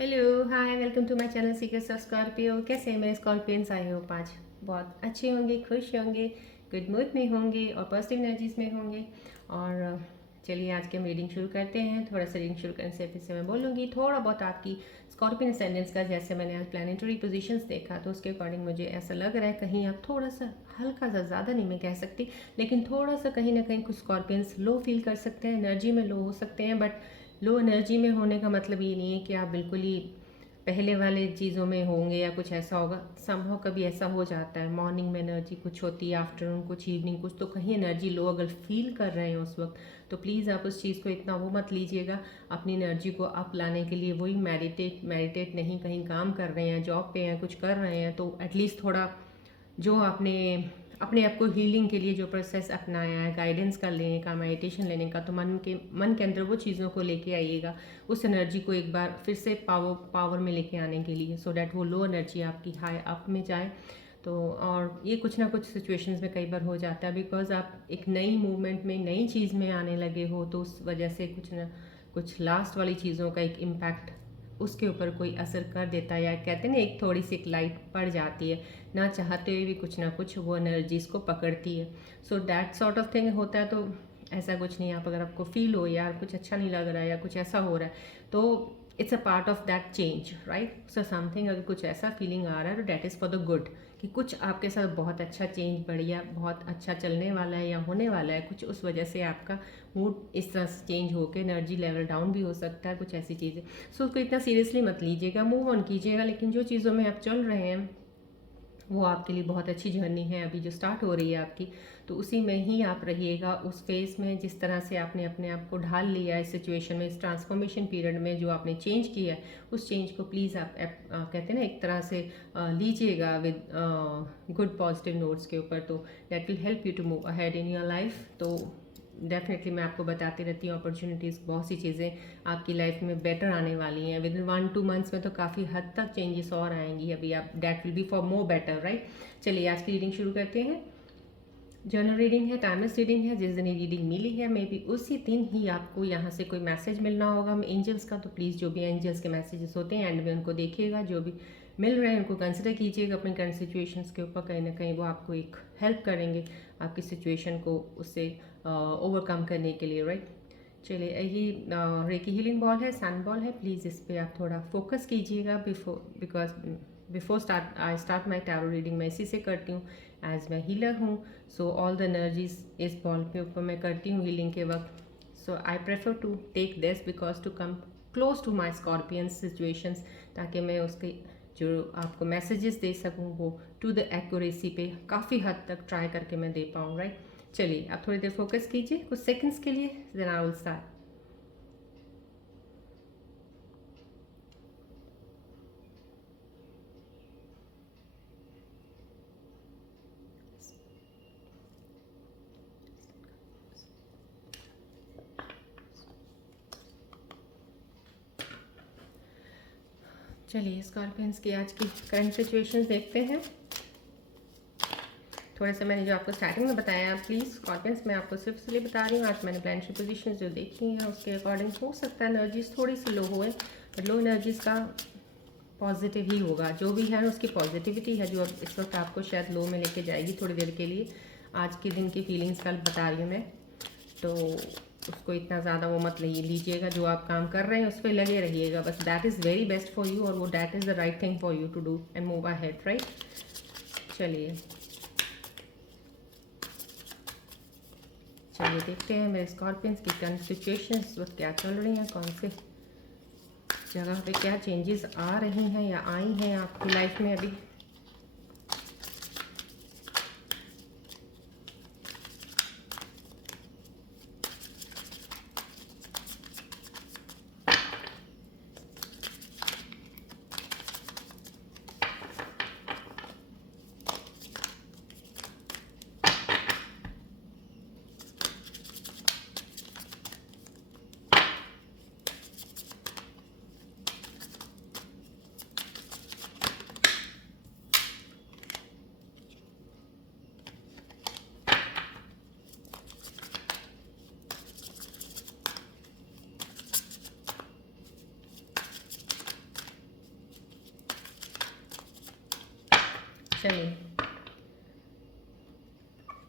Hello hi welcome to my channel secrets of Scorpio. कैसे हैं मेरे स्कॉर्पियंस? आई होप आज बहुत अच्छे होंगे, खुश होंगे, गुड मूड में होंगे और पॉजिटिव एनर्जीज में होंगे। और चलिए आज की हम रीडिंग शुरू करते हैं। थोड़ा सा रीडिंग शुरू करने से फिर से मैं बोलूँगी थोड़ा बहुत आपकी स्कॉर्पियन असेंडेंस का, जैसे मैंने आज प्लानिटरी पोजीशंस देखा तो उसके अकॉर्डिंग मुझे ऐसा लग रहा है कहीं आप थोड़ा सा हल्का सा, ज़्यादा नहीं मैं कह सकती, लेकिन थोड़ा सा कहीं ना कहीं कुछ स्कॉर्पियंस लो फील कर सकते हैं, एनर्जी में लो हो सकते हैं। बट लो एनर्जी में होने का मतलब ये नहीं है कि आप बिल्कुल ही पहले वाले चीज़ों में होंगे या कुछ ऐसा होगा। संभव कभी ऐसा हो जाता है, मॉर्निंग में एनर्जी कुछ होती है, आफ्टरनून कुछ, इवनिंग कुछ, तो कहीं एनर्जी लो अगर फील कर रहे हैं उस वक्त तो प्लीज़ आप उस चीज़ को इतना वो मत लीजिएगा। अपनी एनर्जी को अप लाने के लिए वही मेडिटेट नहीं, कहीं काम कर रहे हैं, जॉब पे हैं, कुछ कर रहे हैं तो एटलीस्ट थोड़ा जो आपने अपने आप को हीलिंग के लिए जो प्रोसेस अपनाया है, गाइडेंस का लेने का, मेडिटेशन लेने का, तो मन के अंदर वो चीज़ों को लेके आइएगा, उस एनर्जी को एक बार फिर से पावर में लेके आने के लिए, सो डैट वो लो एनर्जी आपकी हाई अप में जाए। तो और ये कुछ ना कुछ सिचुएशंस में कई बार हो जाता है, बिकॉज आप एक नई मूवमेंट में, नई चीज़ में आने लगे हो, तो उस वजह से कुछ ना कुछ लास्ट वाली चीज़ों का एक इम्पैक्ट उसके ऊपर कोई असर कर देता है, या कहते हैं ना एक थोड़ी सी एक लाइट पड़ जाती है, ना चाहते हुए भी कुछ ना कुछ वो एनर्जीज को पकड़ती है। So that sort of thing होता है। तो ऐसा कुछ नहीं, आप अगर आपको फील हो यार कुछ अच्छा नहीं लग रहा है या कुछ ऐसा हो रहा है तो it's a part of that change, right? So something, अगर कुछ ऐसा फीलिंग आ रहा है तो that is for the good, कि कुछ आपके साथ बहुत अच्छा चेंज, बढ़िया, बहुत अच्छा चलने वाला है या होने वाला है कुछ, उस वजह से आपका मूड इस तरह से चेंज होकर एनर्जी लेवल डाउन भी हो सकता है, कुछ ऐसी चीज़ें। सो उसको इतना सीरियसली मत लीजिएगा, मूव ऑन कीजिएगा। लेकिन जो चीज़ों में आप चल रहे हैं वो आपके लिए बहुत अच्छी जर्नी है अभी जो स्टार्ट हो रही है आपकी, तो उसी में ही आप रहिएगा, उस फेज़ में जिस तरह से आपने अपने आप को ढाल लिया इस सिचुएशन में, इस ट्रांसफॉर्मेशन पीरियड में जो आपने चेंज किया है, उस चेंज को प्लीज़ आप कहते हैं ना एक तरह से लीजिएगा विद गुड पॉजिटिव नोट्स के ऊपर, तो that will help you to move ahead in your life. तो डेफिनेटली मैं आपको बताती रहती हूँ अपॉर्चुनिटीज़, बहुत सी चीज़ें आपकी लाइफ में बेटर आने वाली हैं। विद इन 1-2 मंथ्स में तो काफ़ी हद तक चेंजेस और आएंगी, अभी आप that will be for more better, right? चलिए आज की रीडिंग शुरू करते हैं। जर्नल रीडिंग है, टाइमलेस रीडिंग है, जिस दिन ये रीडिंग मिली है मे बी उसी दिन ही आपको यहाँ से कोई मैसेज मिलना होगा हम एंजल्स का, तो प्लीज़ जो भी एंजल्स के मैसेजेस होते हैं एंड में उनको देखिएगा, जो भी मिल रहे हैं उनको कंसिडर कीजिएगा अपनी करंट सिचुएशंस के ऊपर, कहीं ना कहीं वो आपको एक हेल्प करेंगे आपकी सिचुएशन को उससे ओवरकम करने के लिए, राइट? चलिए ये रेकी हीलिंग बॉल है, सन बॉल है, प्लीज़ इस पर आप थोड़ा फोकस कीजिएगा before start my tarot reading मैं इसी से करती हूँ, एज मैं हीलर हूँ। सो ऑल द एनर्जीज इस बॉल के ऊपर मैं करती हूँ हीलिंग के वक्त। So I prefer to take this because to come close to my Scorpions situations, ताकि मैं उसके जो आपको मैसेजेस दे सकूँ वो टू द एक्यूरेसी पे काफ़ी हद तक ट्राई करके मैं दे पाऊँ, राइट? चलिए आप थोड़ी देर फोकस कीजिए कुछ सेकंड्स के लिए, देन आई विल स्टार्ट। चलिए स्कॉर्पियंस की आज की करंट सिचुएशंस देखते हैं। थोड़ा सा मैंने जो आपको स्टार्टिंग में बताया, प्लीज़ स्कॉर्पियंस मैं आपको सिर्फ इसलिए बता रही हूँ, आज मैंने प्लानिटरी पोजीशंस जो देखी हैं उसके अकॉर्डिंग हो सकता है एनर्जीज थोड़ी सी लो होए, बट लो एनर्जीज का पॉजिटिव ही होगा, जो भी है उसकी पॉजिटिविटी है जो अब इस वक्त आपको शायद लो में लेके जाएगी थोड़ी देर के लिए। आज के दिन की फीलिंग्स कल बता रही हूँ मैं, तो उसको इतना ज़्यादा वो मत लीजिएगा, जो आप काम कर रहे हैं उस पर लगे रहिएगा बस, that is very best for you, और वो that is the right thing for you to do and move ahead, right? चलिए देखते हैं मेरे स्कॉर्पियंस की करंट सिचुएशन इस वक्त क्या चल रही हैं, कौन से जगह पे क्या चेंजेस आ रही हैं या आई हैं आपकी लाइफ में अभी। चलिए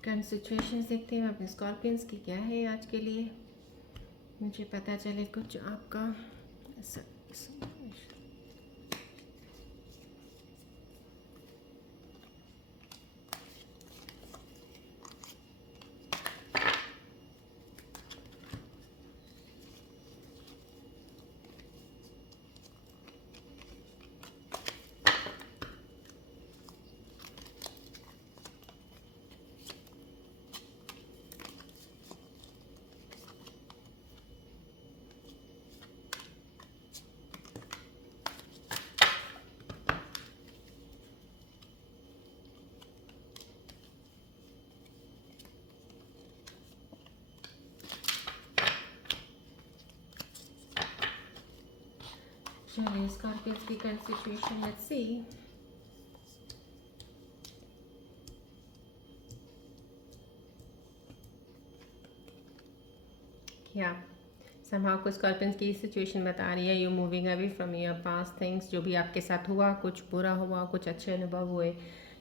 करंट सिचुएशंस देखते हैं अपने स्कॉर्पियंस की क्या है आज के लिए, मुझे पता चले कुछ आपका ऐसा। चलिए स्कॉर्पियंस की करंट सिचुएशन लेट्स सी। क्या somehow कुछ स्कॉर्पियंस की सिचुएशन बता रही है you moving away from your past things, जो भी आपके साथ हुआ, कुछ बुरा हुआ, कुछ अच्छे अनुभव हुए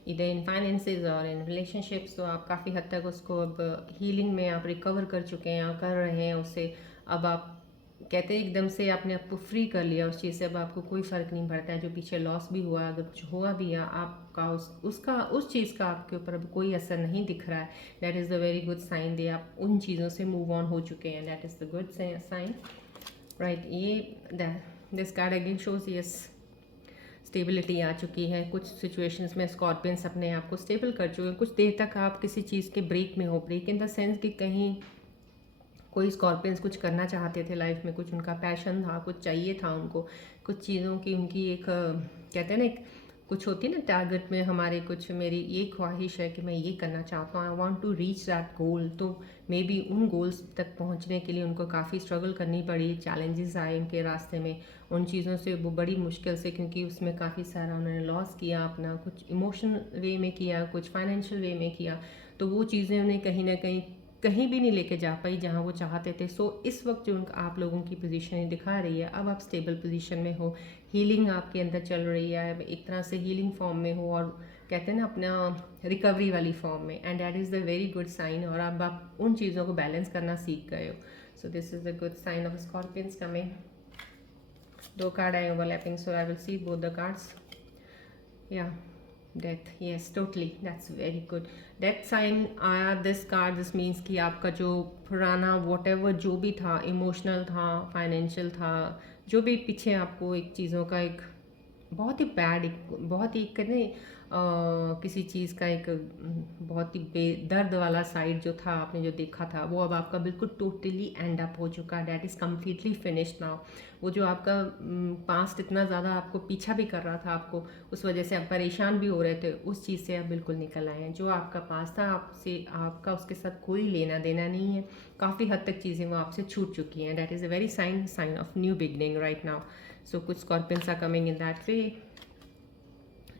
इधर इन फाइनेंसेस और इन रिलेशनशिप्स, तो आप काफ़ी हद तक उसको अब हीलिंग में आप रिकवर कर चुके हैं और कर रहे हैं उससे। अब आप कहते हैं एकदम से आपने आपको फ्री कर लिया उस चीज़ से, अब आपको कोई फ़र्क नहीं पड़ता है जो पीछे लॉस भी हुआ, अगर कुछ हुआ भी है आपका उस चीज़ का आपके ऊपर अब कोई असर नहीं दिख रहा है। That is the very good sign they, आप उन चीज़ों से मूव ऑन हो चुके हैं, that is the good sign right. ये this card again shows yes stability आ चुकी है। कुछ सिचुएशंस में स्कॉर्पियंस अपने आप को स्टेबल कर चुके हैं। कुछ देर तक आप किसी चीज़ के ब्रेक में हो, ब्रेक इन द सेंस कि कहीं कोई स्कॉर्पियंस कुछ करना चाहते थे लाइफ में, कुछ उनका पैशन था, कुछ चाहिए था उनको, कुछ चीज़ों की उनकी एक कहते हैं ना कुछ होती है ना टारगेट में हमारे, कुछ मेरी ये ख्वाहिश है कि मैं ये करना चाहता हूँ, I want to reach that goal. तो मे बी उन गोल्स तक पहुँचने के लिए उनको काफ़ी स्ट्रगल करनी पड़ी, चैलेंजेस आए उनके रास्ते में, उन चीज़ों से वो बड़ी मुश्किल से, क्योंकि उसमें काफ़ी सारा उन्होंने लॉस किया अपना, कुछ इमोशनल वे में किया, कुछ फाइनेंशियल वे में किया, तो वो चीज़ें उन्हें कहीं ना कहीं भी नहीं लेके जा पाई जहाँ वो चाहते थे। सो इस वक्त जो उनका आप लोगों की पोजीशन दिखा रही है, अब आप स्टेबल पोजीशन में हो, हीलिंग आपके अंदर चल रही है, एक तरह से हीलिंग फॉर्म में हो, और कहते हैं ना अपना रिकवरी वाली फॉर्म में, and that is the very good sign. और अब आप उन चीज़ों को बैलेंस करना सीख गए हो, so this is the good sign of Scorpions coming. दो कार्ड आए overlapping, so I will see both the cards. या death, yes totally, that's very good. Death sign आया दिस कार्ड, दिस मीन्स कि आपका जो पुराना whatever जो भी था, इमोशनल था, फाइनेंशियल था, जो भी पीछे आपको एक चीज़ों का एक बहुत ही बैड, एक बहुत ही कहते किसी चीज़ का एक बहुत ही बेदर्द वाला साइड जो था आपने जो देखा था, वो अब आपका बिल्कुल टोटली एंड अप हो चुका है, that is completely finished now. वो जो आपका पास्ट इतना ज़्यादा आपको पीछा भी कर रहा था, आपको उस वजह से आप परेशान भी हो रहे थे, उस चीज़ से आप बिल्कुल निकल आए हैं। जो आपका पास्ट था आपसे, आपका उसके साथ कोई लेना देना नहीं है, काफ़ी हद तक चीज़ें वो आपसे छूट चुकी हैं, that is a very sign of new beginning right now. So कुछ Scorpions are coming in that way,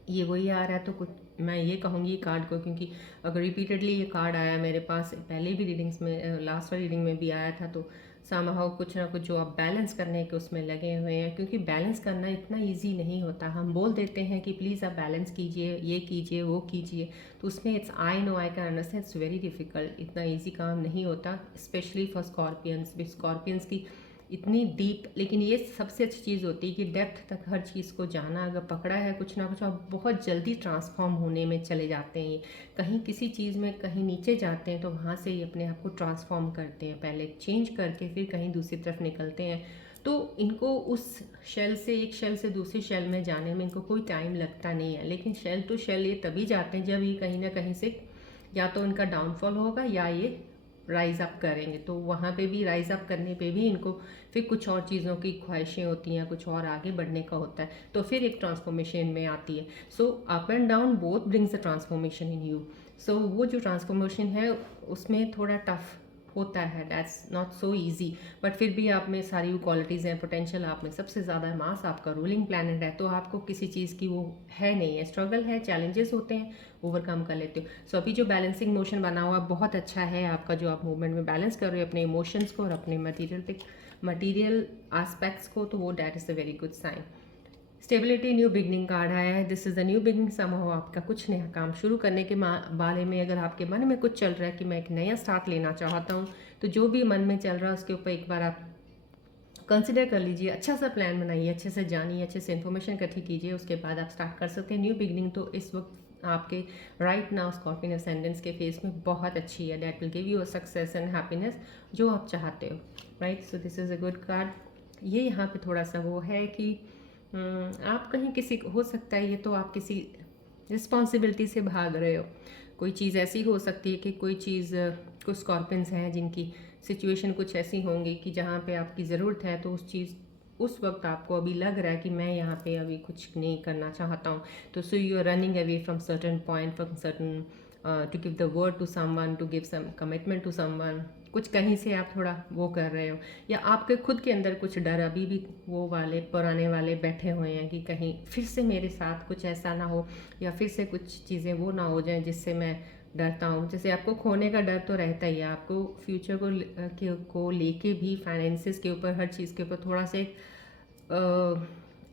ये वही आ रहा है। तो कुछ मैं ये कहूँगी कार्ड को, क्योंकि अगर रिपीटेडली ये कार्ड आया मेरे पास, पहले भी रीडिंग्स में, लास्ट वाली रीडिंग में भी आया था, तो समहाउ कुछ ना कुछ जो आप बैलेंस करने के उसमें लगे हुए हैं, क्योंकि बैलेंस करना इतना इजी नहीं होता। हम बोल देते हैं कि प्लीज़ आप बैलेंस कीजिए, ये कीजिए, वो कीजिए, तो उसमें it's I know, I can understand, it's very difficult, इतना ईजी काम नहीं होता, स्पेशली फॉर स्कॉर्पियंस। स्कॉर्पियंस की इतनी डीप, लेकिन ये सबसे अच्छी चीज़ होती है कि डेप्थ तक हर चीज़ को जाना, अगर पकड़ा है कुछ ना कुछ, आप बहुत जल्दी ट्रांसफॉर्म होने में चले जाते हैं। कहीं किसी चीज़ में कहीं नीचे जाते हैं तो वहाँ से ही अपने आप को ट्रांसफॉर्म करते हैं, पहले चेंज करके फिर कहीं दूसरी तरफ निकलते हैं। तो इनको उस शेल से, एक शेल से दूसरी शेल में जाने में इनको कोई टाइम लगता नहीं है, लेकिन शेल टू शेल ये तभी जाते हैं जब ये कहीं ना कहीं से या तो इनका डाउनफॉल होगा या ये राइज़ अप करेंगे। तो वहाँ पे भी राइज़ अप करने पे भी इनको फिर कुछ और चीज़ों की ख्वाहिशें होती हैं, कुछ और आगे बढ़ने का होता है, तो फिर एक ट्रांसफॉर्मेशन में आती है। So up and down both brings a transformation in you. सो वो जो ट्रांसफॉर्मेशन है उसमें थोड़ा टफ होता है, that's not so easy, but फिर भी आप में सारी वो क्वालिटीज़ हैं, पोटेंशियल आप में सबसे ज़्यादा है, मास आपका रूलिंग प्लैनेट है, तो आपको किसी चीज़ की वो है नहीं है, स्ट्रगल है, चैलेंजेस होते हैं, ओवरकम कर लेते हो। सो अभी जो बैलेंसिंग मोशन बना हुआ बहुत अच्छा है आपका, जो आप मूवमेंट में बैलेंस कर रहे हो अपने इमोशंस को और अपने मटीरियल एस्पेक्ट्स को, तो वो that is a very good sign. Stability new beginning card आया है। This is the new beginning. Somehow आपका कुछ नया काम शुरू करने के बारे में अगर आपके मन में कुछ चल रहा है कि मैं एक नया स्टार्ट लेना चाहता हूँ, तो जो भी मन में चल रहा है उसके ऊपर एक बार आप कंसिडर कर लीजिए, अच्छा सा प्लान बनाइए, अच्छे से जानिए, अच्छे से इन्फॉर्मेशन इकट्ठी कीजिए, उसके बाद आप स्टार्ट कर सकते हैं न्यू बिगनिंग। तो इस वक्त आपके राइट नाउ स्कॉर्पियन असेंडेंस के फेस में बहुत अच्छी है। That will give you a success and happiness जो आप चाहते हो, right. So this is a good card. ये यहाँ पे थोड़ा सा वो है कि आप कहीं किसी हो सकता है ये तो आप किसी रिस्पॉन्सिबिलिटी से भाग रहे हो। कोई चीज़ ऐसी हो सकती है कि कोई चीज़, कुछ स्कॉर्पियंस हैं जिनकी सिचुएशन कुछ ऐसी होंगी कि जहाँ पे आपकी ज़रूरत है, तो उस चीज़ उस वक्त आपको अभी लग रहा है कि मैं यहाँ पे अभी कुछ नहीं करना चाहता हूँ। तो so you are running away from certain point, from certain to give the word to someone, to give some commitment to someone. कुछ कहीं से आप थोड़ा वो कर रहे हो, या आपके खुद के अंदर कुछ डर अभी भी वो वाले पुराने वाले बैठे हुए हैं कि कहीं फिर से मेरे साथ कुछ ऐसा ना हो, या फिर से कुछ चीज़ें वो ना हो जाएं जिससे मैं डरता हूँ। जैसे आपको खोने का डर तो रहता ही है, आपको फ्यूचर को लेके भी, फाइनेंसिस के ऊपर, हर चीज़ के ऊपर थोड़ा से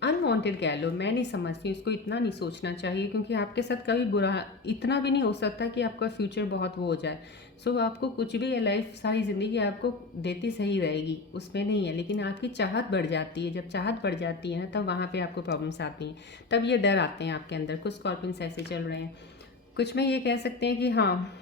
अनवांटेड कह लो, मैं नहीं समझती, उसको इतना नहीं सोचना चाहिए, क्योंकि आपके साथ कभी बुरा इतना भी नहीं हो सकता कि आपका फ्यूचर बहुत वो हो जाए। सो आपको कुछ भी है, लाइफ सारी ज़िंदगी आपको देती सही रहेगी, उसमें नहीं है, लेकिन आपकी चाहत बढ़ जाती है। जब चाहत बढ़ जाती है ना, तब वहाँ पे आपको प्रॉब्लम्स आती हैं, तब ये डर आते हैं आपके अंदर। कुछ स्कॉर्पियंस ऐसे चल रहे हैं। कुछ में ये कह सकते हैं कि हाँ,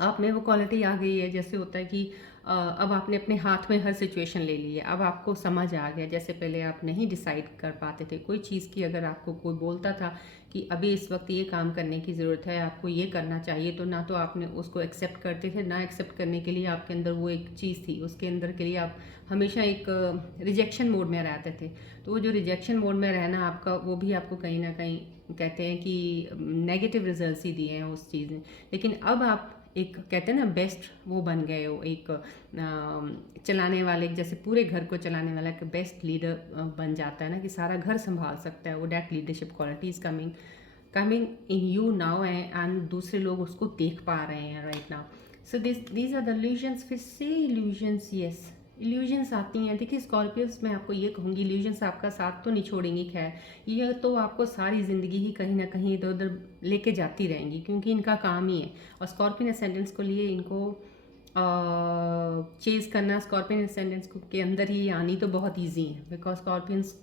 आप में वो क्वालिटी आ गई है, जैसे होता है कि अब आपने अपने हाथ में हर सिचुएशन ले ली है, अब आपको समझ आ गया। जैसे पहले आप नहीं डिसाइड कर पाते थे कोई चीज़ की, अगर आपको कोई बोलता था कि अभी इस वक्त ये काम करने की ज़रूरत है, आपको ये करना चाहिए, तो ना तो आपने उसको एक्सेप्ट करते थे, ना एक्सेप्ट करने के लिए आपके अंदर वो एक चीज़ थी, उसके अंदर के लिए आप हमेशा एक रिजेक्शन मोड में रहते थे। तो वो जो रिजेक्शन मोड में रहना आपका, वो भी आपको कहीं ना कहीं कहते हैं कि नेगेटिव रिजल्ट्स ही दिए हैं उस चीज़ ने। लेकिन अब आप एक कहते हैं ना बेस्ट वो बन गए हो, एक चलाने वाले, जैसे पूरे घर को चलाने वाला एक बेस्ट लीडर बन जाता है ना, कि सारा घर संभाल सकता है। वो that leadership quality is coming in you now, and दूसरे लोग उसको देख पा रहे हैं right now. So these are the illusions. फिर से इल्यूजन्स, यस, इल्यूजन्स आती हैं। देखिए स्कॉर्पियंस, मैं आपको ये कहूँगी, इल्यूजन्स आपका साथ तो नहीं छोड़ेंगी, खैर ये तो आपको सारी ज़िंदगी ही कहीं ना कहीं इधर उधर लेके जाती रहेंगी, क्योंकि इनका काम ही है। और स्कॉर्पियन असेंडेंट्स को लिए इनको चेज़ करना, स्कॉर्पियन असेंडेंट्स के अंदर ही आनी तो बहुत ईजी है, बिकॉज स्कॉर्पियंस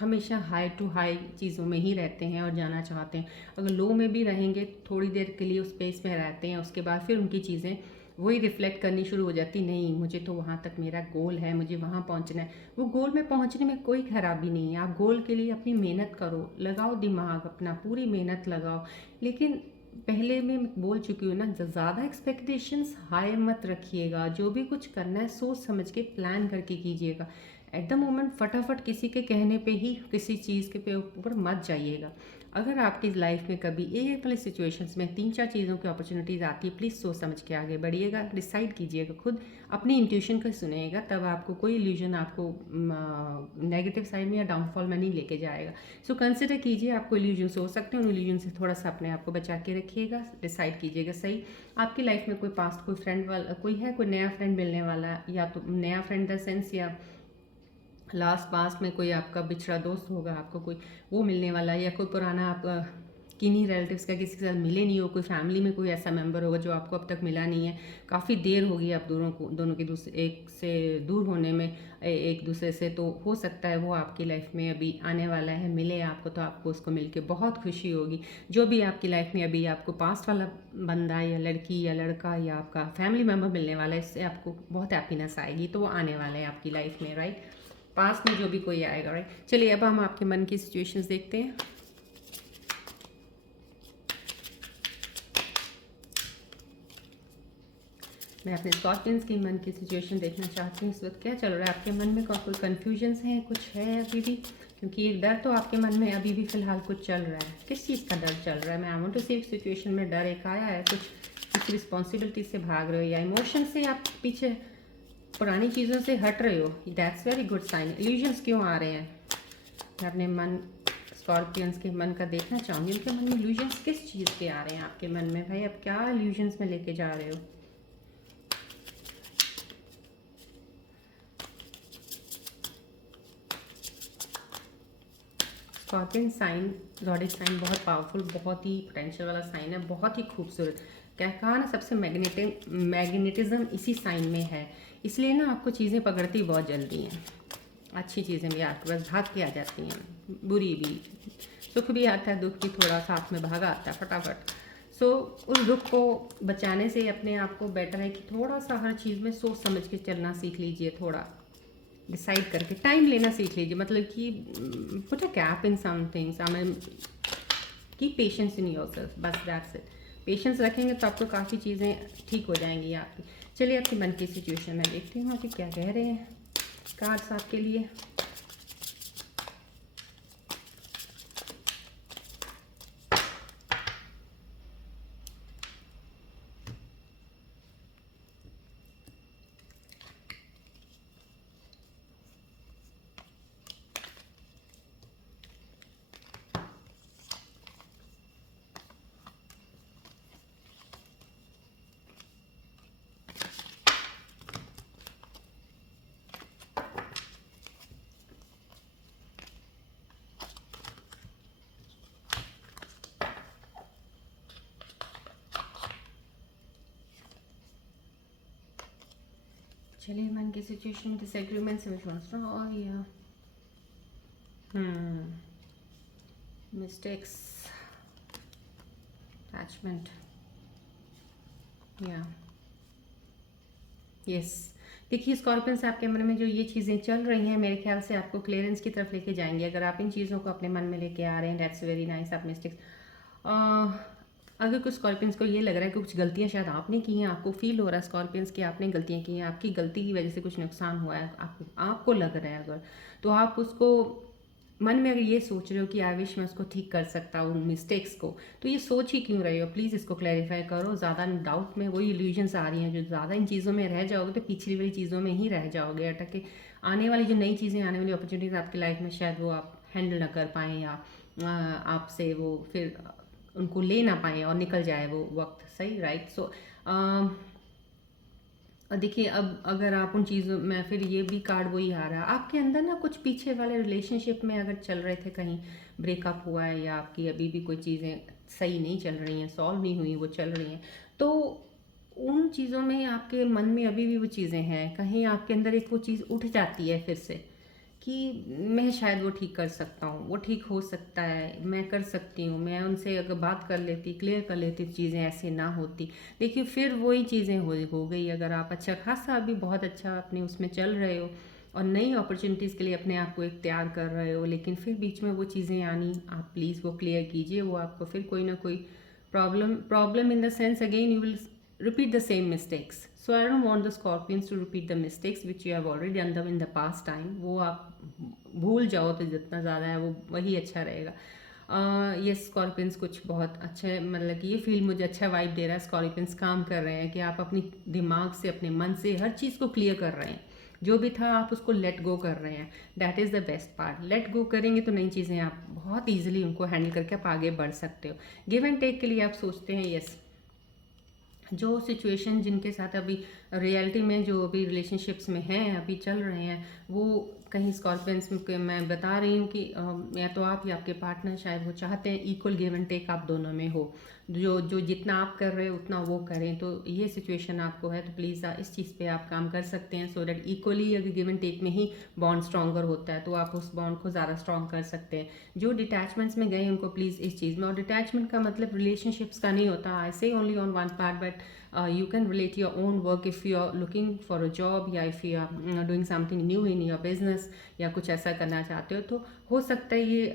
हमेशा हाई टू हाई चीज़ों में ही रहते हैं और जाना चाहते हैं। अगर लो में भी रहेंगे थोड़ी देर के लिए, उस स्पेस में रहते हैं, उसके बाद फिर उनकी चीज़ें वही रिफ्लेक्ट करनी शुरू हो जाती, नहीं मुझे तो वहाँ तक मेरा गोल है, मुझे वहाँ पहुँचना है। वो गोल में पहुँचने में कोई खराबी नहीं है, आप गोल के लिए अपनी मेहनत करो, लगाओ दिमाग अपना, पूरी मेहनत लगाओ। लेकिन पहले मैं बोल चुकी हूँ ना, ज़्यादा एक्सपेक्टेशंस हाई मत रखिएगा। जो भी कुछ करना है सोच समझ के प्लान करके कीजिएगा। एट द मोमेंट फटाफट किसी के कहने पे ही किसी चीज़ के ऊपर मत जाइएगा। अगर आपकी लाइफ में कभी एक वाली सिचुएशंस में 3-4 चीज़ों की अपॉर्चुनिटीज़ आती है, प्लीज़ सोच समझ के आगे बढ़िएगा, डिसाइड कीजिएगा, खुद अपनी इंट्यूशन को सुनिएगा, तब आपको कोई इल्यूजन आपको नेगेटिव साइड में या डाउनफॉल में नहीं लेके जाएगा। सो कंसिडर कीजिए, आपको इल्यूजन्स हो सकते हैं, उन इल्यूजन से थोड़ा सा अपने आप को बचा के रखिएगा, डिसाइड कीजिएगा सही। आपकी लाइफ में कोई पास्ट कोई फ्रेंड वाला कोई है, कोई नया फ्रेंड मिलने वाला, या तो नया फ्रेंड द सेंस, या लास्ट पास्ट में कोई आपका बिछड़ा दोस्त होगा, आपको कोई वो मिलने वाला, या कोई पुराना आपका किन्हीं रिलेटिव्स का किसी के साथ मिले नहीं हो, कोई फैमिली में कोई ऐसा मेंबर होगा जो आपको अब तक मिला नहीं है, काफ़ी देर होगी आप दोनों के दूसरे एक से दूर होने में, एक दूसरे से। तो हो सकता है वो आपकी लाइफ में अभी आने वाला है, मिले आपको, तो आपको उसको मिलके बहुत खुशी होगी। जो भी आपकी लाइफ में अभी आपको पास्ट वाला बंदा या लड़की या लड़का या आपका फैमिली मेम्बर मिलने वाला है, इससे आपको बहुत हैप्पीनेस आएगी, तो वो आने वाला है आपकी लाइफ में, राइट। पास्ट में जो भी कोई आएगा, राइट। चलिए अब हम आपके मन की सिचुएशंस देखते हैं। मैं अपने स्कॉर्पियंस की मन की सिचुएशन देखना चाहती हूँ। इस वक्त क्या चल रहा है आपके मन में, कोई कन्फ्यूजन्स हैं, कुछ है अभी भी, क्योंकि एक डर तो आपके मन में अभी भी फ़िलहाल कुछ चल रहा है। किस चीज़ का डर चल रहा है? मैं I want to see situation में डर एक आया है, कुछ रिस्पॉन्सिबिलिटी से भाग रहे हो, या इमोशन से आप पीछे पुरानी चीज़ों से हट रहे हो। That's very good sign. Illusions क्यों आ रहे हैं? मैं अपने मन स्कॉर्पियंस के मन का देखना चाहूँगी, उनके मन में इल्यूजन्स किस चीज़ के आ रहे हैं आपके मन में। भाई अब क्या इल्यूजन्स में लेके जा रहे हो? स्कॉर्पियन साइन, ज़ोडिएक साइन बहुत पावरफुल, बहुत ही पोटेंशियल वाला साइन है, बहुत ही खूबसूरत। क्या कहा ना, सबसे मैग्नेटिज्म इसी साइन में है, इसलिए ना आपको चीज़ें पकड़ती बहुत जल्दी हैं। अच्छी चीज़ें भी आपके पास भाग के आ जाती हैं, बुरी भी, सुख भी आता है, दुख भी थोड़ा साथ में भागा आता है फटाफट। सो उस दुख को बचाने से अपने आप को बेटर है कि थोड़ा सा हर चीज़ में सोच समझ के चलना सीख लीजिए, थोड़ा डिसाइड करके टाइम लेना सीख लीजिए। मतलब कि put a cap in some things, I mean की पेशेंस इन योरसेल्फ, बस दैट्स इट। पेशेंस रखेंगे तो आपको काफ़ी चीज़ें ठीक हो जाएंगी आपकी। चलिए आपके मन की सिचुएशन में देखती हूँ कि क्या कह रहे हैं कार्ड्स आपके लिए। चलिए मन की सिचुएशन, डिसएग्रीमेंट्स विच वंस और या मिस्टेक्स, अटैचमेंट, या यस। देखिए स्कॉर्पियंस, आपके मन में जो ये चीज़ें चल रही हैं मेरे ख्याल से आपको क्लियरेंस की तरफ लेके जाएंगे। अगर आप इन चीज़ों को अपने मन में लेके आ रहे हैं, दैट्स वेरी नाइस। आप मिस्टेक्स, अगर कुछ स्कॉर्पियंस को ये लग रहा है कि कुछ गलतियां शायद आपने की हैं, आपको फील हो रहा है स्कॉर्पियंस की आपने गलतियां की हैं, आपकी गलती की वजह से कुछ नुकसान हुआ है, आपको लग रहा है अगर, तो आप उसको मन में अगर ये सोच रहे हो कि आई विश मैं उसको ठीक कर सकता हूँ मिस्टेक्स को, तो ये सोच ही क्यों रहे हो? प्लीज़ इसको क्लैरिफाई करो। ज़्यादा डाउट में वही इल्यूजन्स आ रही हैं, जो ज़्यादा इन चीज़ों में रह जाओगे तो पिछली वाली चीज़ों में ही रह जाओगे अटक के। आने वाली जो नई चीज़ें, आने वाली अपॉर्चुनिटीज़ आपकी लाइफ में शायद वो आप हैंडल ना कर पाएँ, या आपसे वो फिर उनको ले ना पाएँ और निकल जाए वो वक्त, सही, राइट। सो देखिए अब अगर आप उन चीज़ों में, फिर ये भी कार्ड वही आ रहा है आपके अंदर ना, कुछ पीछे वाले रिलेशनशिप में अगर चल रहे थे, कहीं ब्रेकअप हुआ है, या आपकी अभी भी कोई चीज़ें सही नहीं चल रही हैं, सॉल्व नहीं हुई, वो चल रही हैं, तो उन चीज़ों में आपके मन में अभी भी वो चीज़ें हैं, कहीं आपके अंदर एक वो चीज़ उठ जाती है फिर से कि मैं शायद वो ठीक कर सकता हूँ, वो ठीक हो सकता है, मैं कर सकती हूँ, मैं उनसे अगर बात कर लेती, क्लियर कर लेती, चीज़ें ऐसे ना होती। देखिए फिर वही चीज़ें हो गई। अगर आप अच्छा खासा अभी बहुत अच्छा अपने उसमें चल रहे हो और नई अपॉर्चुनिटीज़ के लिए अपने आप को एक तैयार कर रहे हो, लेकिन फिर बीच में वो चीज़ें आनी, आप प्लीज़ वो क्लियर कीजिए। वो आपको फिर कोई ना कोई problem in the sense, again you will repeat the same mistakes. So I don't want the scorpions to repeat the mistakes which you have already done them in the past time. वो आप भूल जाओ तो जितना ज़्यादा है वो वही अच्छा रहेगा। ये स्कॉर्पियंस कुछ बहुत अच्छे, मतलब कि ये फील मुझे अच्छा वाइब दे रहा है। स्कॉर्पियंस काम कर रहे हैं कि आप अपनी दिमाग से, अपने मन से हर चीज़ को क्लियर कर रहे हैं। जो भी था आप उसको लेट गो कर रहे हैं, that is the best part. Let go करेंगे तो नई चीज़ें आप बहुत ईजिली उनको हैंडल करके आप आगे बढ़ सकते हो। गिव एंड टेक के लिए आप सोचते हैं, यस, जो सिचुएशन जिनके साथ अभी रियलिटी में जो अभी रिलेशनशिप्स में हैं, अभी चल रहे हैं, वो कहीं स्कॉर्पियंस में मैं बता रही हूँ कि या तो आप या आपके पार्टनर शायद वो चाहते हैं इक्वल गिव एंड टेक आप दोनों में हो, जो जितना आप कर रहे हो उतना वो करें। तो ये सिचुएशन आपको है, तो प्लीज़ इस चीज़ पे आप काम कर सकते हैं, सो दैट इक्वली अगर गिव एंड टेक में ही बॉन्ड स्ट्रॉन्गर होता है तो आप उस बॉन्ड को ज़्यादा स्ट्रॉन्ग कर सकते हैं। जो डिटैचमेंट्स में गए उनको प्लीज़ इस चीज़ में, और डिटैचमेंट का मतलब रिलेशनशिप्स का नहीं होता, आई से only on one part, but you can relate your own work if you are looking for a job, या if you are doing something new in your business, या कुछ ऐसा करना चाहते हो, तो हो सकता है ये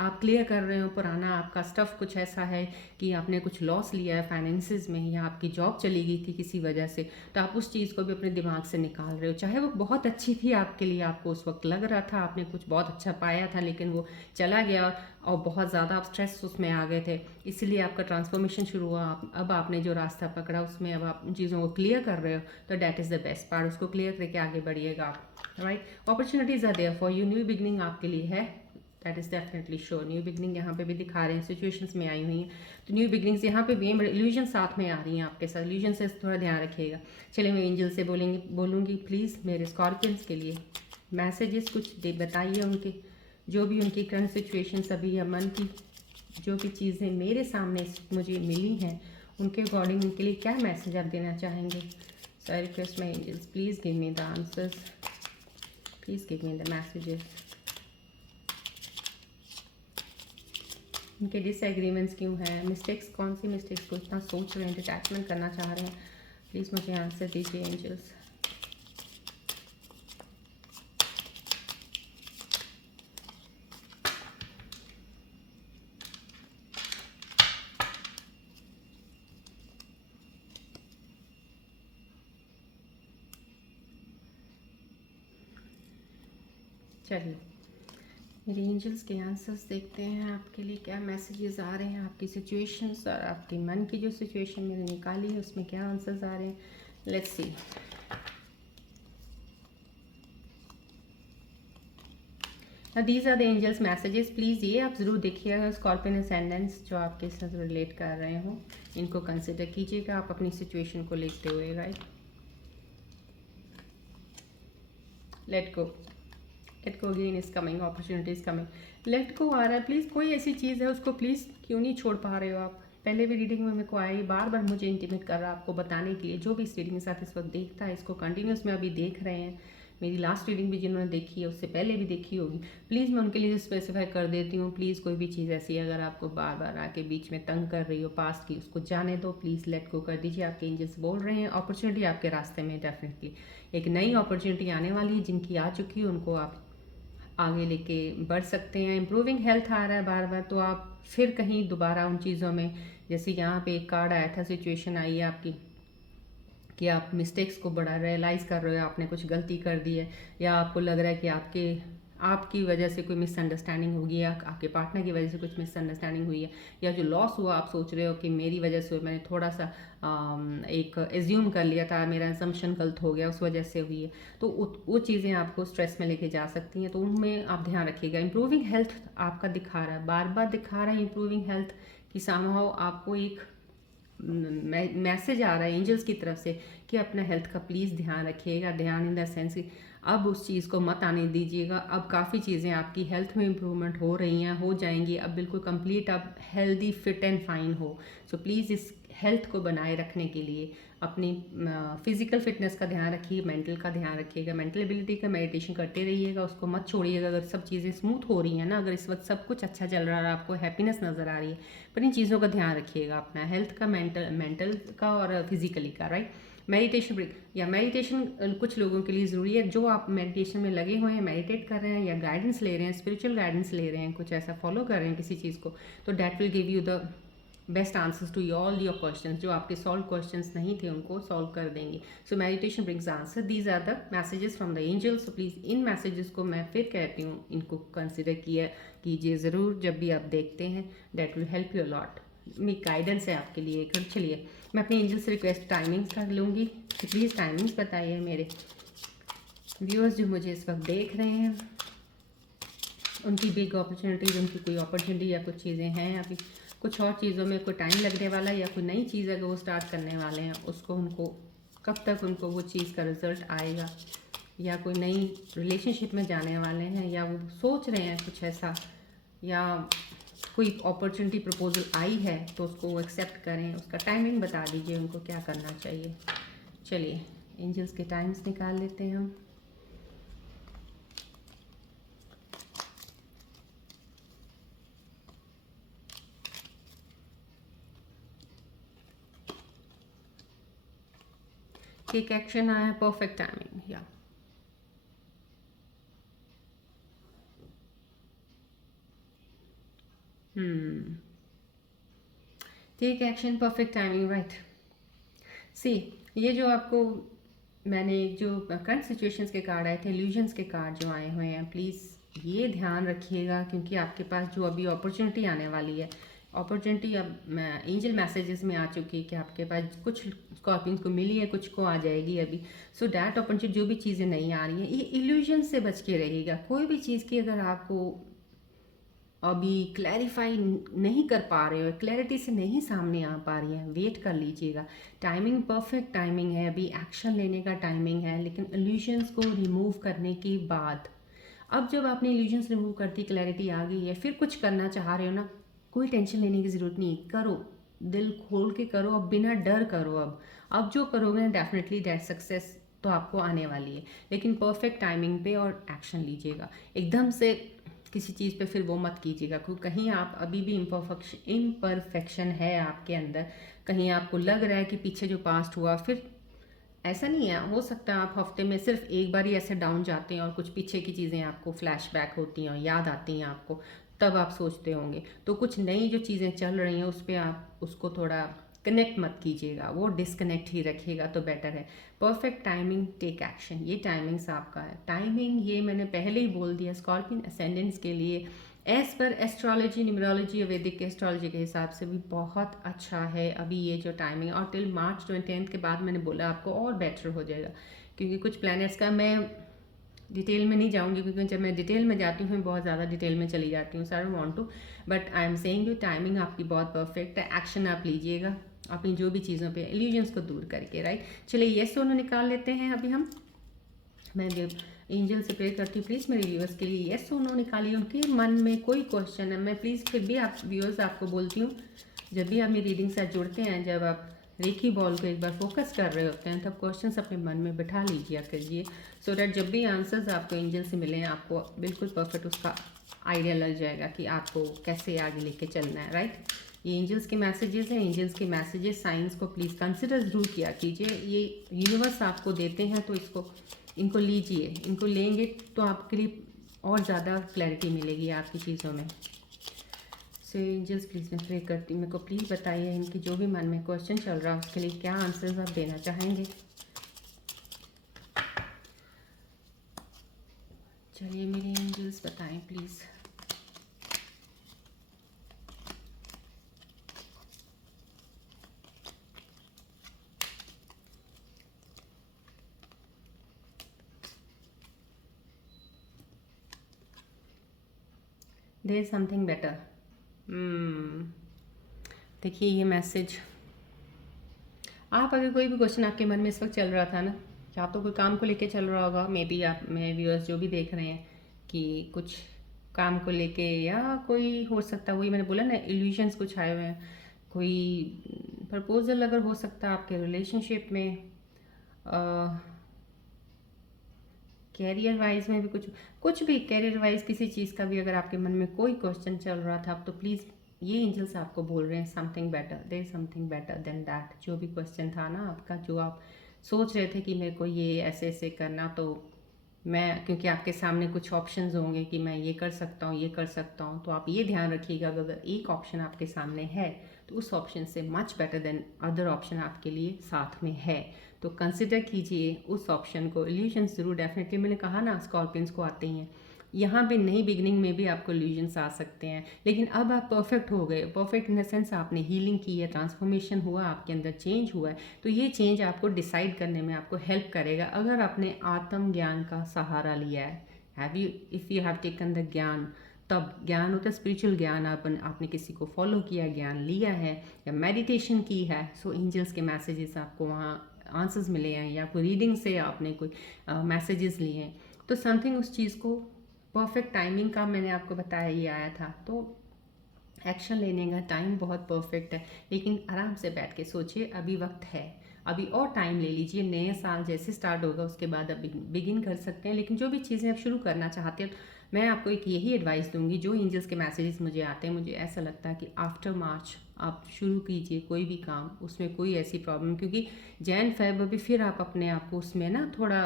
आप क्लियर कर रहे हो पुराना आपका स्टफ़ कुछ ऐसा है कि आपने कुछ लॉस लिया है फाइनेंसिस में, या आपकी जॉब चली गई थी किसी वजह से, तो आप उस चीज़ को भी अपने दिमाग से निकाल रहे हो। चाहे वो बहुत अच्छी थी आपके लिए, आपको उस वक्त लग रहा था आपने कुछ बहुत अच्छा पाया था, लेकिन वो चला गया और बहुत ज़्यादा आप स्ट्रेस उसमें आ गए थे, इसलिए आपका ट्रांसफॉर्मेशन शुरू हुआ। अब आपने जो रास्ता पकड़ा उसमें अब आप उन चीज़ों को क्लियर कर रहे हो, तो that is the best part. उसको क्लियर करके आगे बढ़िएगा आप, right. Opportunities are there for you, new beginning आपके लिए है, that is definitely sure. New beginning यहाँ पे भी दिखा रहे हैं, सिचुएशंस में आई हुई हैं, तो न्यू बिगनिंग्स यहाँ पे भी हैं, बट इल्यूजन साथ में आ रही हैं आपके साथ, इल्यूजन से थोड़ा ध्यान रखिएगा। चलिए मैं एंजल से बोलूँगी प्लीज़ मेरे स्कॉर्पियंस के लिए मैसेजेस कुछ बताइए उनके जो भी उनकी करंट सिचुएशंस अभी या मन की जो भी चीज़ें मेरे सामने मुझे मिली हैं उनके अकॉर्डिंग उनके लिए क्या मैसेज आप देना चाहेंगे। So I request my angels, please give me the answers, please give me the messages. उनके डिसएग्रीमेंट्स क्यों हैं, मिस्टेक्स, कौन सी मिस्टेक्स को इतना सोच रहे हैं, डिटैचमेंट करना चाह रहे हैं, प्लीज़ मुझे आंसर दीजिए एंजल्स। चलिए मेरे एंजल्स के आंसर्स देखते हैं आपके लिए क्या मैसेजेस आ रहे हैं, आपकी सिचुएशंस और आपके मन की जो सिचुएशन मैंने निकाली है उसमें क्या आंसर्स आ रहे हैं। Let's see. These are the angels messages. Please ये आप ज़रूर देखिएगा, स्कॉर्पियन असेंडेंट्स जो आपके साथ रिलेट कर रहे हो इनको कंसिडर कीजिएगा आप अपनी सिचुएशन को लेते हुए। Right, let go, let go again is coming, opportunity is coming, let go आ रहा है। प्लीज़ कोई ऐसी चीज़ है उसको प्लीज़ क्यों नहीं छोड़ पा रहे हो आप। पहले भी रीडिंग में मेरे को आई, बार बार मुझे इंटीमेट कर रहा है आपको बताने के लिए, जो भी इस रीडिंग के साथ इस वक्त देखता है इसको कंटिन्यूस में अभी देख रहे हैं, मेरी लास्ट रीडिंग भी जिन्होंने देखी है उससे पहले भी देखी होगी, प्लीज़ मैं उनके लिए स्पेसिफाई कर देती हूँ। प्लीज़ कोई भी चीज़ ऐसी अगर आपको बार बार आके बीच में तंग कर रही हो पास्ट की, उसको जाने दो, प्लीज़ लेट गो कर दीजिए। आपके एंजल्स बोल रहे हैं अपॉर्चुनिटी आपके रास्ते में डेफिनेटली एक नई अपॉर्चुनिटी आने वाली है, जिनकी आ चुकी है उनको आप आगे लेके बढ़ सकते हैं। इम्प्रूविंग हेल्थ आ रहा है बार बार, तो आप फिर कहीं दोबारा उन चीज़ों में, जैसे यहाँ पे एक कार्ड आया था, सिचुएशन आई है आपकी कि आप मिस्टेक्स को बड़ा रियलाइज़ कर रहे हो, आपने कुछ गलती कर दी है, या आपको लग रहा है कि आपकी वजह से कोई मिसअंडरस्टैंडिंग होगी, या आपके पार्टनर की वजह से कुछ मिसअंडरस्टैंडिंग हुई है, या जो लॉस हुआ आप सोच रहे हो कि मेरी वजह से मैंने थोड़ा सा एक एज्यूम कर लिया था, मेरा असम्पशन गलत हो गया, उस वजह से हुई है। तो वो चीज़ें आपको स्ट्रेस में लेके जा सकती हैं, तो उनमें आप ध्यान रखिएगा। इंप्रूविंग हेल्थ आपका दिखा रहा है, बार बार दिखा रहा है इंप्रूविंग हेल्थ कि समहाउ आपको एक मैसेज आ रहा है एंजल्स की तरफ से कि अपना हेल्थ का प्लीज़ ध्यान रखिएगा। ध्यान इन द सेंस कि अब उस चीज़ को मत आने दीजिएगा। अब काफ़ी चीज़ें आपकी हेल्थ में इम्प्रूवमेंट हो रही हैं, हो जाएंगी, अब बिल्कुल कंप्लीट आप हेल्दी फिट एंड फाइन हो। सो प्लीज़ इस हेल्थ को बनाए रखने के लिए अपनी फिजिकल फिटनेस का ध्यान रखिए, मेंटल का ध्यान रखिएगा, मेंटल एबिलिटी का मेडिटेशन करते रहिएगा, उसको मत छोड़िएगा। अगर सब चीज़ें स्मूथ हो रही हैं ना, अगर इस वक्त सब कुछ अच्छा चल रहा है, आपको हैप्पीनेस नज़र आ रही है, पर इन चीज़ों का ध्यान रखिएगा, अपना हेल्थ का, मेंटल का और फिजिकली का। राइट, मेडिटेशन ब्रेक या मेडिटेशन कुछ लोगों के लिए ज़रूरी है, जो आप मेडिटेशन में लगे हुए हैं, मेडिटेट कर रहे हैं या गाइडेंस ले रहे हैं, स्पिरिचुअल गाइडेंस ले रहे हैं, कुछ ऐसा फॉलो कर रहे हैं किसी चीज़ को, तो that will give you the best answers to all your questions. जो आपके सॉल्व क्वेश्चंस नहीं थे उनको सॉल्व कर देंगे। So meditation brings answer, these are the messages from the angels. So please इन मैसेजेस को मैं फिर कहती हूँ, इनको कंसिडर किया कीजिए ज़रूर जब भी आप देखते हैं, that will help you lot. मेरी गाइडेंस है आपके लिए। कर चलिए मैं अपने एंजल से रिक्वेस्ट टाइमिंग्स कर लूँगी कि प्लीज़ टाइमिंग्स बताइए मेरे व्यूअर्स जो मुझे इस वक्त देख रहे हैं, उनकी बिग अपॉर्चुनिटीज़, उनकी कोई अपॉर्चुनिटी या कुछ चीज़ें हैं, अभी कुछ और चीज़ों में कोई टाइम लगने वाला है, या कोई नई चीज़ अगर वो स्टार्ट करने वाले हैं, उसको उनको कब तक उनको वो चीज़ का रिज़ल्ट आएगा, या कोई नई रिलेशनशिप में जाने वाले हैं, या वो सोच रहे हैं कुछ ऐसा, या कोई अपॉर्चुनिटी प्रपोजल आई है तो उसको वो एक्सेप्ट करें, उसका टाइमिंग बता दीजिए उनको क्या करना चाहिए। चलिए एंजल्स के टाइम्स निकाल लेते हैं हम। टेक एक्शन आया, परफेक्ट टाइमिंग, या take action, perfect timing, right. See, ये जो आपको मैंने जो करंट सिचुएशंस के कार्ड आए थे, इल्यूजन्स के कार्ड जो आए हुए हैं, प्लीज़ ये ध्यान रखिएगा, क्योंकि आपके पास जो अभी अपॉर्चुनिटी आने वाली है, अपॉर्चुनिटी अब एंजल मैसेजेस में आ चुकी है कि आपके पास कुछ स्कॉर्पियंस को मिली है, कुछ को आ जाएगी अभी। सो डैट अपॉर्चुनिटी, जो भी चीज़ें नहीं आ रही हैं, ये इल्यूजन से बच के रहेगा। कोई भी चीज़ की अगर आपको अभी क्लैरिफाई नहीं कर पा रहे हो, क्लैरिटी से नहीं सामने आ पा रही है, वेट कर लीजिएगा। टाइमिंग परफेक्ट टाइमिंग है, अभी एक्शन लेने का टाइमिंग है, लेकिन इल्यूजन्स को रिमूव करने के बाद अब जब आपने इल्यूजन्स रिमूव कर दी, क्लैरिटी आ गई है, फिर कुछ करना चाह रहे हो ना, कोई टेंशन लेने की ज़रूरत नहीं, करो, दिल खोल के करो, अब बिना डर करो। अब जो करोगे डेफिनेटली दैट सक्सेस तो आपको आने वाली है, लेकिन परफेक्ट टाइमिंग पे और एक्शन लीजिएगा। एकदम से किसी चीज़ पे फिर वो मत कीजिएगा, क्योंकि कहीं आप अभी भी इम्परफेक्शन है आपके अंदर, कहीं आपको लग रहा है कि पीछे जो पास्ट हुआ, फिर ऐसा नहीं है, हो सकता है आप हफ्ते में सिर्फ एक बार ही ऐसे डाउन जाते हैं और कुछ पीछे की चीज़ें आपको फ्लैशबैक होती हैं और याद आती हैं आपको, तब आप सोचते होंगे। तो कुछ नई जो चीज़ें चल रही हैं उस पर आप उसको थोड़ा कनेक्ट मत कीजिएगा, वो डिसकनेक्ट ही रखिएगा तो बेटर है। परफेक्ट टाइमिंग, टेक एक्शन, ये टाइमिंग्स आपका है। टाइमिंग ये मैंने पहले ही बोल दिया, स्कॉर्पियन असेंडेंट्स के लिए एज पर एस्ट्रोलॉजी, न्यूमरोलॉजी, वैदिक एस्ट्रोलॉजी के हिसाब से भी बहुत अच्छा है अभी ये जो टाइमिंग, और टिल मार्च 20 के बाद मैंने बोला आपको और बेटर हो जाएगा, क्योंकि कुछ प्लैनेट्स का मैं डिटेल में नहीं जाऊंगी, क्योंकि जब मैं डिटेल में जाती हूँ बहुत ज़्यादा डिटेल में चली जाती हूँ, so I don't want to, but I am saying you timing आपकी बहुत परफेक्ट है। एक्शन आप लीजिएगा अपनी जो भी चीज़ों पे इल्यूजन्स को दूर करके, राइट। चलिए येस और नो निकाल लेते हैं अभी हम। मैं एंजल से प्रे करती हूँ, प्लीज़ मेरे व्यूअर्स के लिए येस और नो निकालिए। उनके मन में कोई क्वेश्चन है, मैं प्लीज़ फिर भी आप व्यूअर्स आपको बोलती हूँ, जब भी आप मेरी रीडिंग साथ जुड़ते हैं, जब आप रेखी बॉल को एक बार फोकस कर रहे होते हैं, तब क्वेश्चंस अपने मन में बिठा लीजिए करिए, सो डैट जब भी आंसर्स आपको एंजल से मिलें, आपको बिल्कुल परफेक्ट उसका आइडिया लग जाएगा कि आपको कैसे आगे लेके चलना है, राइट। ये एंजल्स के मैसेजेस हैं, एंजल्स के मैसेजेस साइंस को प्लीज़ कंसिडर ज़रूर किया कीजिए। ये यूनिवर्स आपको देते हैं तो इनको लीजिए, इनको लेंगे तो आपके लिए और ज़्यादा क्लैरिटी मिलेगी आपकी चीज़ों में। सो एंजल्स प्लीज़ मैं प्रे करती हूँ, मेरे को प्लीज़ बताइए इनकी जो भी मन में क्वेश्चन चल रहा है उसके लिए क्या आंसर्स आप देना चाहेंगे। चलिए मेरे एंजल्स बताएं please. There is something better. देखिए ये मैसेज, आप अगर कोई भी क्वेश्चन आपके मन में इस वक्त चल रहा था ना, या तो कोई काम को लेके चल रहा होगा, मे बी आप मेरे व्यूअर्स जो भी देख रहे हैं कि कुछ काम को लेके, या कोई हो सकता है, वही मैंने बोला ना इल्यूजन्स कुछ आए हुए हैं, कोई प्रपोजल अगर हो सकता है आपके रिलेशनशिप में, कैरियर वाइज में भी कुछ भी कैरियर वाइज किसी चीज़ का भी अगर आपके मन में कोई क्वेश्चन चल रहा था, तो प्लीज़ ये एंजल्स आपको बोल रहे हैं something better, there is something better than that. जो भी क्वेश्चन था ना आपका, जो आप सोच रहे थे कि मेरे को ये ऐसे ऐसे करना, तो मैं, क्योंकि आपके सामने कुछ ऑप्शंस होंगे कि मैं ये कर सकता हूँ, ये कर सकता हूँ, तो आप ये ध्यान रखिएगा अगर एक ऑप्शन आपके सामने है तो उस ऑप्शन से much better than other option आपके लिए साथ में है, तो कंसिडर कीजिए उस ऑप्शन को। इल्यूजन्स ज़रूर डेफिनेटली, मैंने कहा ना स्कॉर्पियंस को आते ही हैं, यहाँ पे नई बिगनिंग में भी आपको इल्यूजन्स आ सकते हैं, लेकिन अब आप परफेक्ट हो गए, परफेक्ट इन द सेंस आपने हीलिंग की है, ट्रांसफॉर्मेशन हुआ, आपके अंदर चेंज हुआ है, तो ये चेंज आपको डिसाइड करने में आपको हेल्प करेगा अगर आपने आत्म ज्ञान का सहारा लिया है। Have you, if you have taken the ज्ञान, तब ज्ञान होता है स्पिरिचुअल ज्ञान, आपने किसी को फॉलो किया, ज्ञान लिया है या मेडिटेशन की है, सो एंजल्स के मैसेजेस आपको वहाँ आंसर्स मिले हैं, या कोई रीडिंग से आपने कोई मैसेजेस लिए हैं, तो समथिंग उस चीज़ को परफेक्ट टाइमिंग का मैंने आपको बताया ये आया था, तो एक्शन लेने का टाइम बहुत परफेक्ट है, लेकिन आराम से बैठ के सोचिए, अभी वक्त है, अभी और टाइम ले लीजिए। नए साल जैसे स्टार्ट होगा उसके बाद आप बिगिन कर सकते हैं, लेकिन जो भी चीज़ें आप शुरू करना चाहते हैं, मैं आपको एक यही एडवाइस दूंगी, जो एंजल्स के मैसेजेस मुझे आते हैं, मुझे ऐसा लगता है कि आफ्टर मार्च आप शुरू कीजिए कोई भी काम, उसमें कोई ऐसी प्रॉब्लम, क्योंकि जैन फेब अभी फिर आप अपने आप को उसमें ना थोड़ा,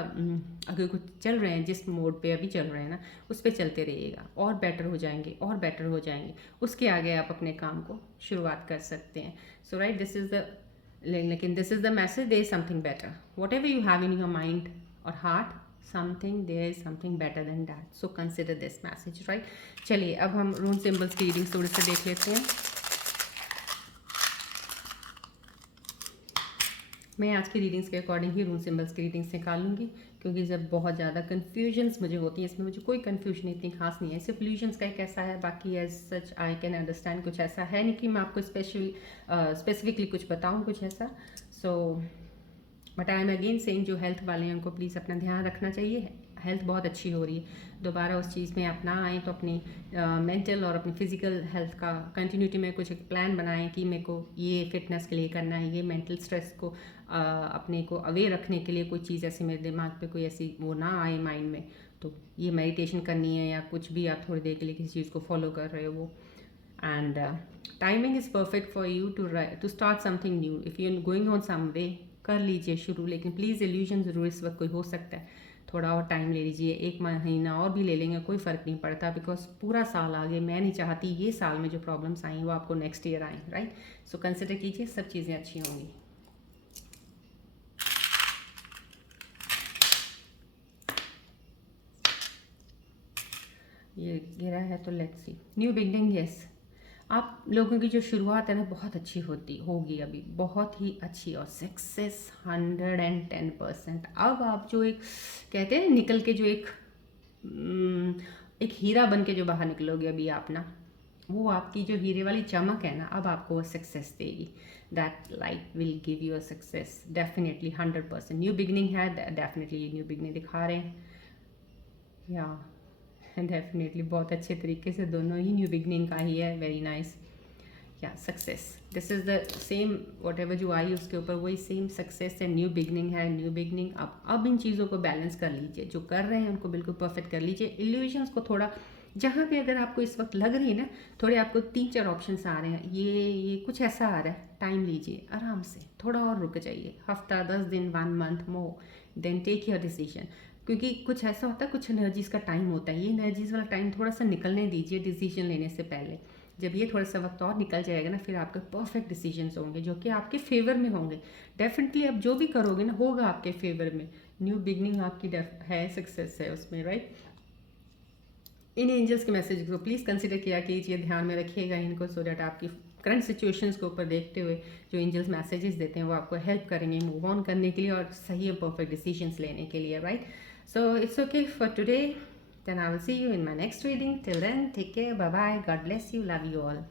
अगर कुछ चल रहे हैं जिस मोड पे अभी चल रहे हैं ना, उस पर चलते रहिएगा, और बेटर हो जाएंगे, और बेटर हो जाएंगे, उसके आगे आप अपने काम को शुरुआत कर सकते हैं। So right, this is the, लेकिन this is the message, there is something better, whatever you have in your mind और heart, something, there is something better than that, so consider this message, right. चलिए अब हम रून symbols की reading थोड़े से देख लेते हैं। मैं आज की रीडिंग्स के अकॉर्डिंग ही रून सिंबल्स की रीडिंग्स निकालूंगी, क्योंकि जब बहुत ज़्यादा कन्फ्यूजन्स मुझे होती है, इसमें मुझे कोई कन्फ्यूजन इतनी खास नहीं है, सिर्फ इल्यूजन्स का एक ऐसा है, बाकी as such I can understand, कुछ ऐसा है नहीं कि मैं आपको स्पेसिफिकली कुछ बताऊँ कुछ ऐसा। So but I M again saying, जो हेल्थ वाले हैं उनको प्लीज़ अपना ध्यान रखना चाहिए, हेल्थ बहुत अच्छी हो रही है, दोबारा उस चीज़ में आप ना आएँ तो अपनी मेंटल और अपनी फ़िज़िकल हेल्थ का कंटिन्यूटी में कुछ एक प्लान बनाएं कि मेरे को ये फिटनेस के लिए करना है, ये मेंटल स्ट्रेस को अपने को अवेयर रखने के लिए कोई चीज़ ऐसी मेरे दिमाग पे कोई ऐसी वो ना आए माइंड में, तो ये मेडिटेशन करनी है या कुछ भी आप थोड़ी देर के लिए किसी चीज़ को फॉलो कर रहे हो वो। And timing is perfect for you to start something new. If you going on some way, कर लीजिए शुरू, लेकिन प्लीज़ इल्यूजन ज़रूर इस वक्त कोई हो सकता है, थोड़ा और टाइम ले लीजिए, 1 महीना और भी ले लेंगे कोई फ़र्क नहीं पड़ता, बिकॉज पूरा साल आगे मैं नहीं चाहती ये साल में जो प्रॉब्लम्स आई वो आपको नेक्स्ट ईयर आए, राइट। सो कंसिडर कीजिए, सब चीज़ें अच्छी होंगी। ये गिरा है तो let's see, new beginning, yes. आप लोगों की जो शुरुआत है ना बहुत अच्छी होगी अभी, बहुत ही अच्छी, और सक्सेस 110%। अब आप जो एक कहते हैं निकल के जो एक हीरा बन के जो बाहर निकलोगे अभी आप ना, वो आपकी जो हीरे वाली चमक है ना, अब आपको वो सक्सेस देगी। That light will give you a success definitely 100%। New beginning है, डेफिनेटली ये न्यू बिगनिंग दिखा रहे हैं, या डेफिनेटली बहुत अच्छे तरीके से दोनों ही न्यू बिगनिंग का ही है, वेरी नाइस। या success, this is the same what ever जो आई उसके ऊपर वही सेम सक्सेस है, न्यू बिगनिंग है, न्यू बिगनिंग। अब इन चीज़ों को बैलेंस कर लीजिए, जो कर रहे हैं उनको बिल्कुल परफेक्ट कर लीजिए, इल्यूजन्स को थोड़ा, जहाँ पे अगर आपको इस वक्त लग रही है ना, थोड़े आपको 3-4 ऑप्शंस आ रहे हैं, ये कुछ ऐसा आ रहा है, टाइम लीजिए आराम से, थोड़ा और रुक जाइए, हफ्ता 10 दिन 1 month more, then take your decision. क्योंकि कुछ ऐसा होता है, कुछ एनर्जीज़ का टाइम होता है, ये एनर्जीज़ वाला टाइम थोड़ा सा निकलने दीजिए डिसीजन लेने से पहले। जब ये थोड़ा सा वक्त और निकल जाएगा ना, फिर आपके परफेक्ट डिसीजंस होंगे जो कि आपके फेवर में होंगे। डेफिनेटली आप जो भी करोगे ना होगा आपके फेवर में, न्यू बिगनिंग आपकी है, सक्सेस है उसमें, राइट। इन एंजल्स के मैसेज को प्लीज़ कंसिडर किया कीजिए, ध्यान में रखिएगा इनको, सो दैट आपकी करंट सिचुएशंस के ऊपर देखते हुए जो एंजल्स मैसेजेस देते हैं वो आपको हेल्प करेंगे मूव ऑन करने के लिए और सही और परफेक्ट डिसीजंस लेने के लिए, right. So it's okay for today, then I will see you in my next reading. Till then, take care, bye bye, God bless you, love you all.